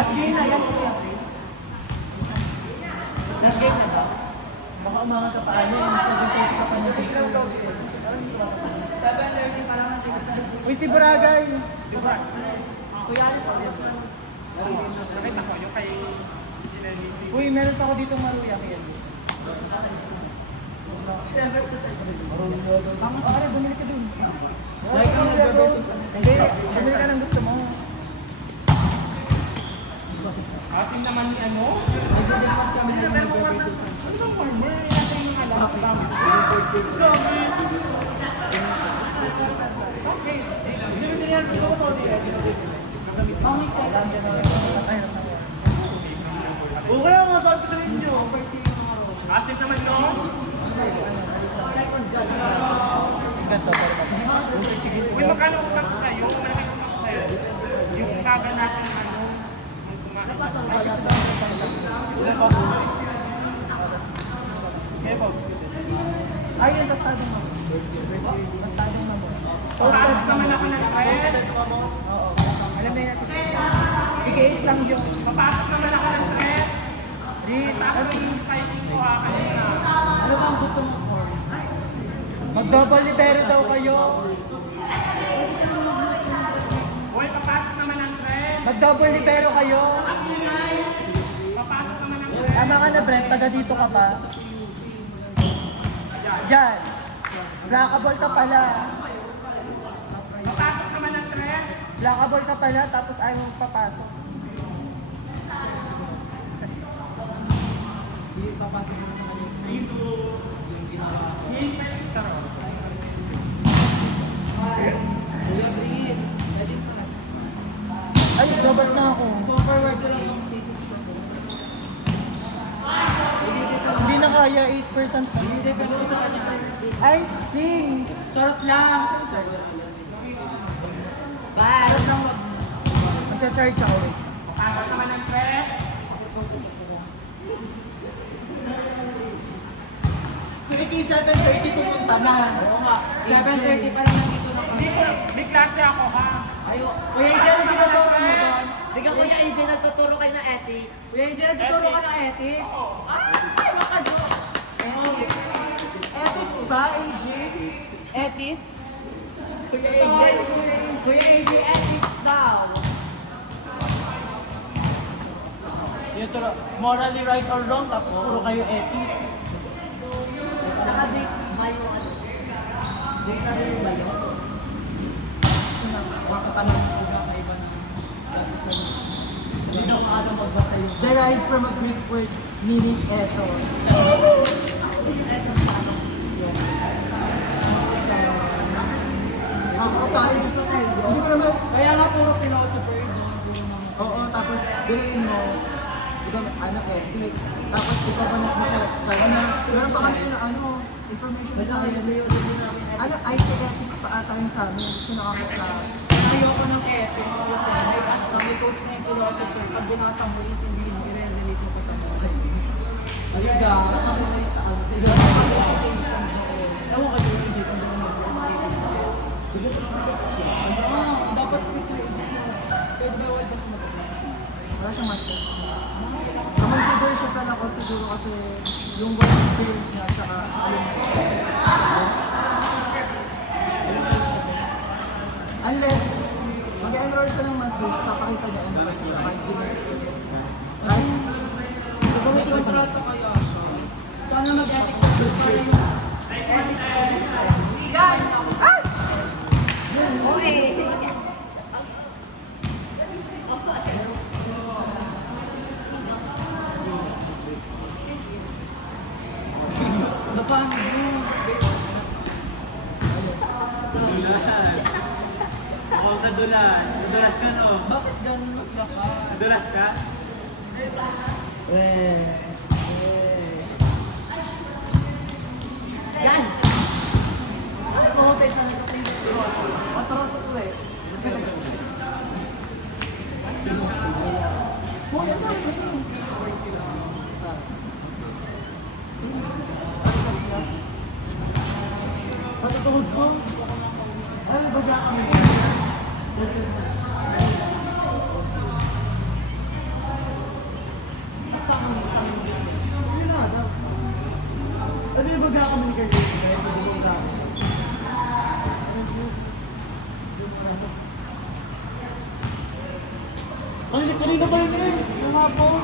Last game na yan, Kuya Chris. Last game na daw. Baka umangat ka pa ano, 7:30 ka pa na dito. 7:30 pa lang natin. Uy, si Baragay! Si Baragay. Kuya, ano po? Nakita ko yung kay Ginelisi. Uy, meron pa ako dito maruya kaya. Ano, bumili ka dun. Like ang nag-versus. Hindi, bumili ka ng gusto mo. Asim naman ni ano? Nagdidimas kami na yung nag-versus. Ano bang farmer? Nasa yung mga alam. Sabi. Okay. Dinidirihan ko sa Saudi. Ang mix ay lang din ako. Okay lang, nasabi ko sa inyo. Asim naman no? Ganto, Uy, magkano utang ko sa'yo? Malaki utang ko sa'yo. Yung kaga natin ng ano, yung kumain. ayun, bastadong mo. Bastadong mo. Pasok naman ako ng press. Oo. Alam na natin. Ika-8 lang yun. Papasok naman ako ng press. Di, tapos yung fighting ko kanina. Ano bang gusto mo course? Mag-double libero daw kayo. Uy, papasok naman ng press. Mag-double libero kayo. Papasok naman ng press. Tama ka na, Brent. Taga dito ka ba? Diyan. Blackable ka pala. Papasok naman ng press. Blackable ka pala, tapos ayaw mong papasok. Hindi papasok mo sa kanya. Yung ginawa ko. Kuya Brin, edit mo next. Ay, double na ako. So forward ko lang yung thesis propose. Hindi na kaya, 8% pa. Hindi depend ko sa kanya. Ay, sings! Charot lang! Bye! Charot lang wag mo. Magcha-charge ako. Papasok naman ng press. Kiki, 7:30 pumunta na. Oo nga. 7:30 pa lang nandito na kami. Hindi ko, may klase ako ha. Ayo. Kuya AJ, ano tinuturo mo doon? Di ka Kuya AJ, nagtuturo kayo ng ethics. Kuya AJ, nagtuturo ka ng ethics? Ay, makado. Ethics. Ethics ba, AJ? Ethics? Kuya AJ, Kuya AJ, ethics daw. Yung turo, morally right or wrong, tapos puro kayo ethics. Naka-date ba yung ano? Date na rin ba yun? Makatanong ko ba kaiba ng hindi na maalam magbasa yung derived from a Greek word meaning ethos. Tayo gusto ko yun. Hindi ko naman, kaya nga puro philosopher doon. Oo, tapos bilhin mo, di ba, ano, ethics. Tapos ipapanak mo sa ano, meron pa kami na ano, information sa akin. Ano, IT ethics pa ata yung sa amin. Gusto na ako sa... Ayoko ng ethics kasi may coach na yung philosopher. Pag binasa mo, intindihin mo, i-relate mo pa sa buhay. Ayun, Diba? Recitation mo. ewan ka doon, hindi ko doon recitation sa akin. Sige, Dapat si Kuya AJ. Pwede ba wala ba siya wala siyang master. Consider siya sana ko siguro kasi yung work experience niya at saka unless mag-enroll siya ng masters, papakita niya ano ba siya kahit right? May kontrata kaya siya. Sana mag-ethics sa group para yung ethics ko next time. Napangit mo. Oo, nadulas. Nadulas ka, no? Bakit ganun maglakad? Nadulas ka? Yan! Oo, tayo talaga please. Matros ako eh. Hoy, ano yun? Sa tuhod ko, ay, bagla kami. Kanina pa yun eh. Yung hapon.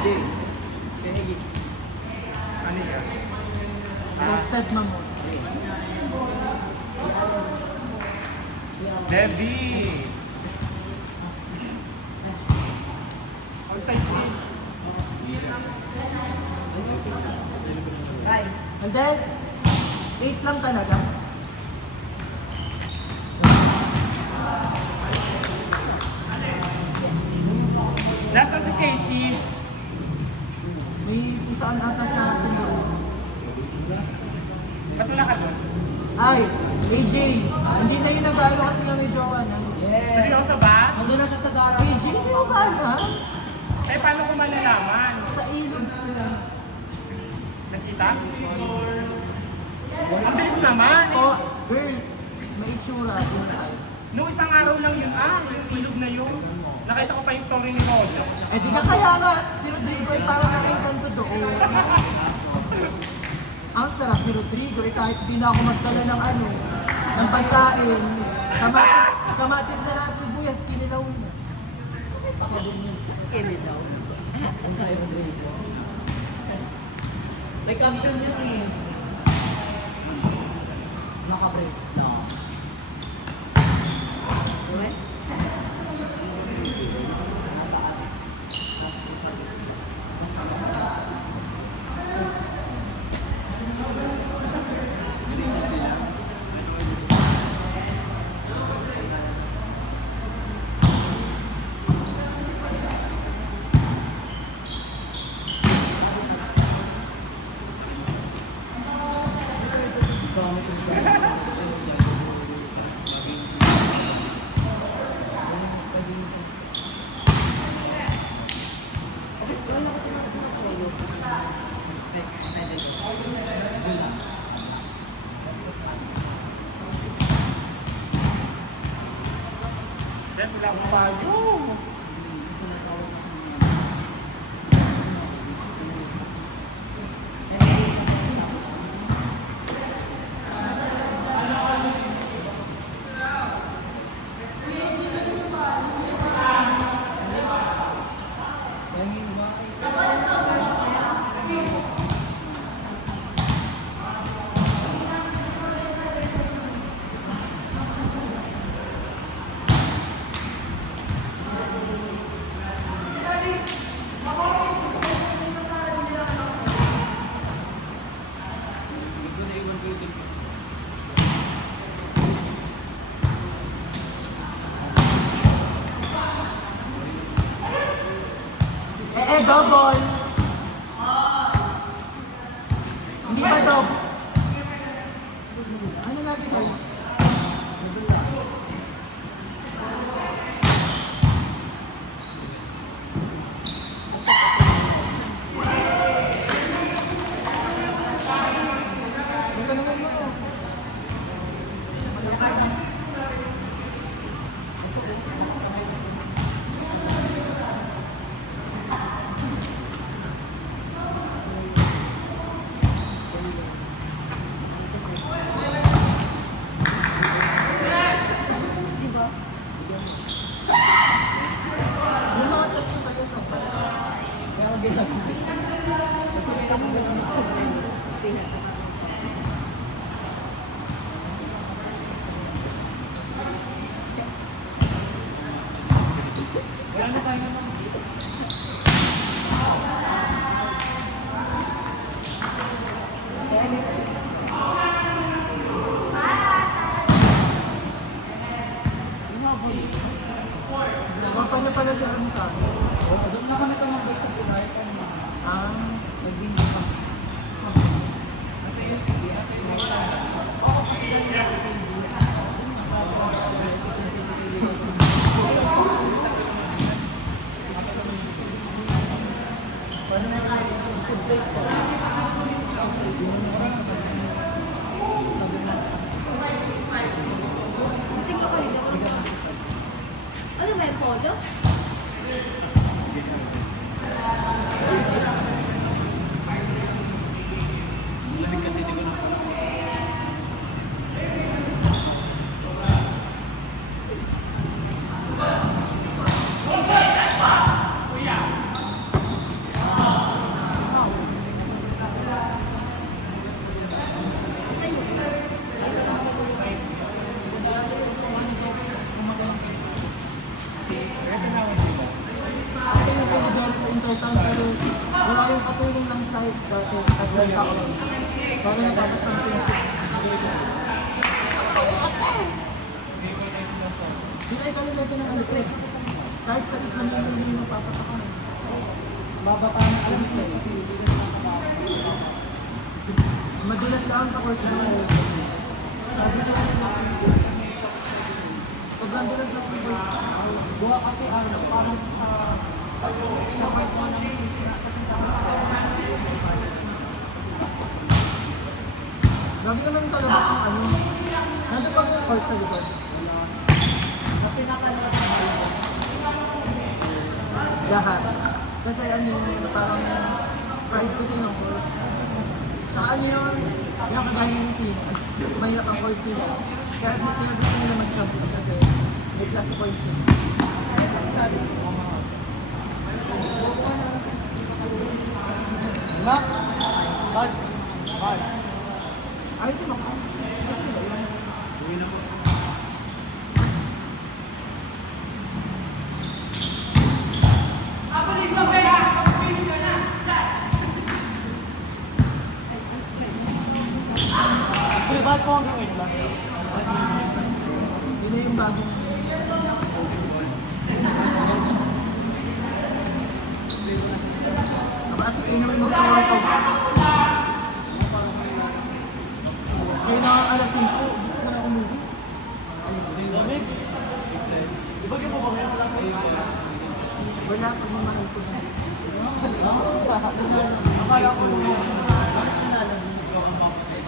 Hindi. Pinigit. Ano yan? Roasted mamos. Debbie! Outside please. Andes, 8 lang talaga. Nasaan si Casey? May isaan atas na sundo. Ba't wala ka doon? Ay, AJ, hindi na yun nag-ano kasi nga may jowa na. Yes. Seryoso ba? Nandun na siya sa garage. AJ, hindi mo ba alam? Eh, paano ko malalaman? Sa ilog sila. Nakita? Ang bilis naman eh. Oh, girl, may itsura. Nung isang araw lang yun, yung ilog na yun. Nakita ko pa yung story ni Rojo. Eh di ka kaya nga, si Rodrigo ay parang nakainkanto doon. Ang sarap ni Rodrigo, eh kahit di na ako magdala ng ano, ng pagkain. Kamatis na lahat sibuyas, kinilaw na. Kinilaw. Ang tayo Rodrigo. May caption yun eh. Nakabreak. No. Okay? Then, wala akong payo. Double. Hindi ba double? Ano natin guys? Ito naman mo. kami. Doon na kami tumambay sa Pilar kanina. Nagbindi pa. Tingnan ko rin ako. Ano ba yung polo? Lamig kasi di ko na. Intertown pero wala yung katulong ng site dati at well ako. Bago natapos ang friendship. Hindi ay kalimutan ng ano pre. Kahit sa isang hindi mo papatakan. Babata na alam ko sa Pilipinas na kapatid. Madulas lang ang court na yun. Sabi ko sobrang dulas lang ang Buha kasi ano, parang sa part mo ng sa Sintamas. Grabe naman talaga ang ano. Nandun pa yung court sa likod. Na pinakalat na Lahat. Kasi ano yung parang pride kasi ng course. Tsaka ano yun, yung kagaya ng sino, mahirap ang course nila. Kaya gusto nila mag-champion kasi may class points yun. Sabi ko, Nak! Bal! Bal! ay, sino ka? Pero bakit po hanggang ngayon lang? Yun na yung bagong at naman mo sa mga sob. Kaya na alas 5, gusto na ako movie. Lamig? Di ba kayo po ba ngayon lang? Wala pa naman mahal ko na. Akala ko yun.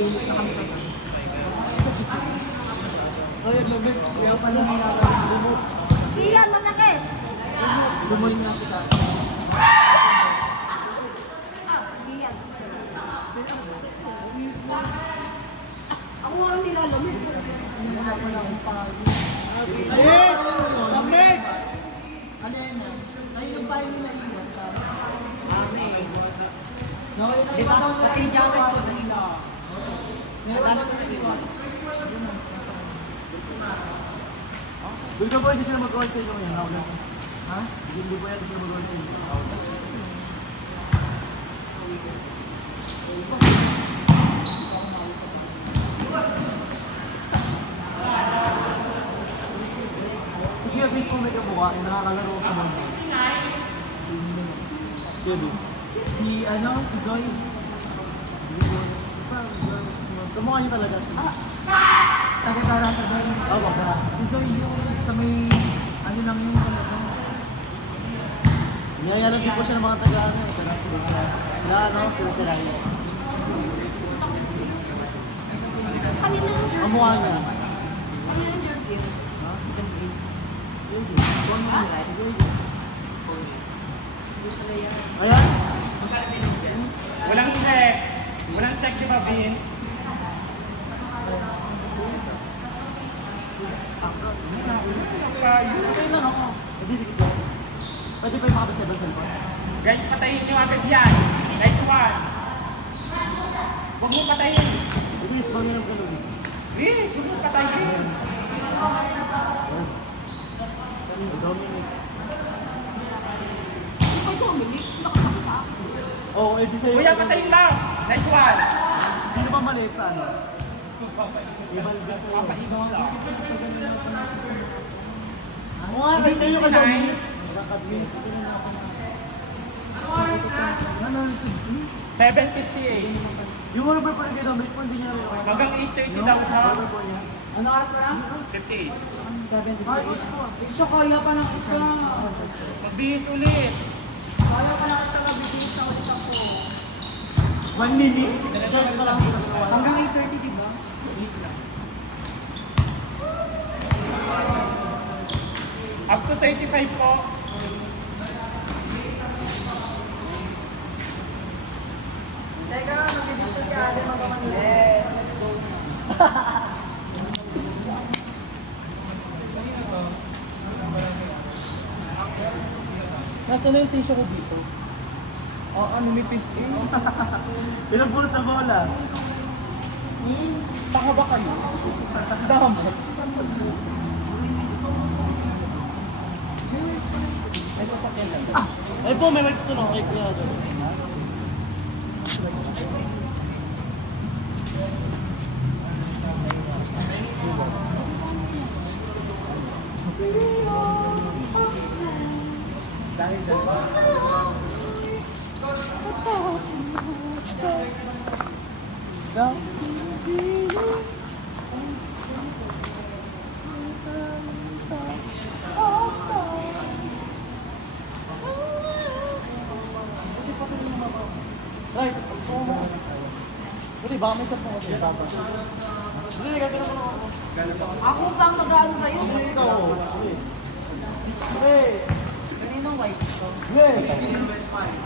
Init na kami sa Kaya lamig. kaya pala nilalaman yung remote. Iyan, matakit! Lumoy nga si Tata. Iyan. Ako ang nilalamig. Wala pa lang ang pagod. Lamig! Lamig! Ano yan ah? Ay, yung payo nila iwan sa Di ba daw natin jacket ko nila? meron na nila iwan. Doon ka pwede sila mag-on sa inyo ngayon. Ha? Hindi pwede sila mag-on sa inyo. Sige, please kung may kamukha, nakakalaro ko sa mga. David. Si ano? Si Zoe. Saan? Kamukha niyo talaga sila. Taga-tara sa Zoe. Oo, ba? Si Zoe yung sa may ano lang yung talaga. Niyayalan din po siya ng mga taga-ano. Sila sila. Kanina yung Ang mukha niya. Kanina yung jersey. Ayan. Walang check. Walang check, di ba, Vince? Okay lang ako. Nagdidikit ko. Pwede pa yung makapit sa cellphone? Guys, patayin nyo agad yan. Next one. Huwag mo patayin. Please, manginam ka nun. Vince, huwag mo patayin. Dominic. Ikaw, Dominic. Nakasakit ako. Oo, edi sa'yo. Kuya, patayin lang. Next one. Sino ba maliit sa ano? Ibang ba sa'yo? Papaigaw lang. Oo nga, kasi sa'yo ka Dominic. Ano? 7:58. Yung ano ba parang kayo damit po, hindi niya rin. Hanggang 8:30 daw ha. Ano oras pa lang? 58. 7:58. Siya kaya pa ng isa. Magbihis ulit. Kaya pa ng isa, mabibigis na ulit ako. 1 minute? Yes, pa lang. Hanggang 8:30, di ba? Up to 35 po. Teka, mabibigis siya si Ate magaman. Yes, let's go. Nasaan na yung tissue ko dito? Oh, ano, nipis eh. Ilang puro sa bola? Taka ba kayo? Dama. Ay po, may wipes to no? Ay, kuya. Right, gusto mo mo. Buti, baka may sarap mo kasi. Buti, gagawin mo lang ako. Ako pa ang mag-ano sa'yo. Ikaw. Kaninong white? Yeah.